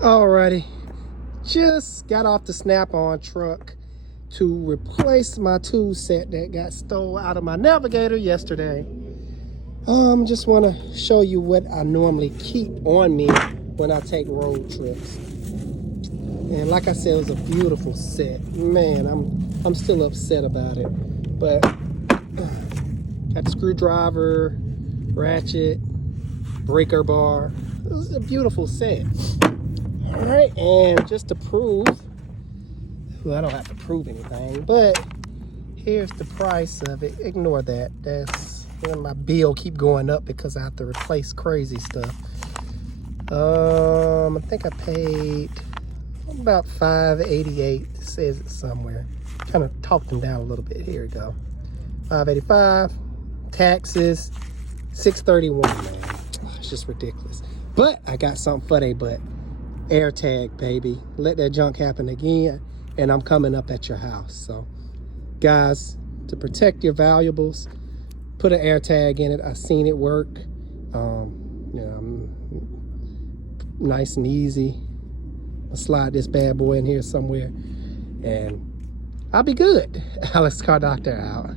Alrighty, just got off the Snap-on truck to replace my tool set that got stole out of my Navigator yesterday. Just want to show you what I normally keep on me when I take road trips. And like I said, it was a beautiful set. Man, I'm still upset about it, but got the screwdriver, ratchet, breaker bar. It was a beautiful set. All right, and just to prove, well, I don't have to prove anything, but here's the price of it. Ignore that. That's, my bill keep going up because I have to replace crazy stuff. I think I paid about $588. It says it somewhere. Kind of talked them down a little bit. Here we go. $585. Taxes $631. Man, it's just ridiculous. But I got something for they butt. AirTag, baby. Let that junk happen again, and I'm coming up at your house. So, guys, to protect your valuables, put an AirTag in it. I've seen it work. Nice and easy. I'll slide this bad boy in here somewhere, and I'll be good. Alex Car Doctor out.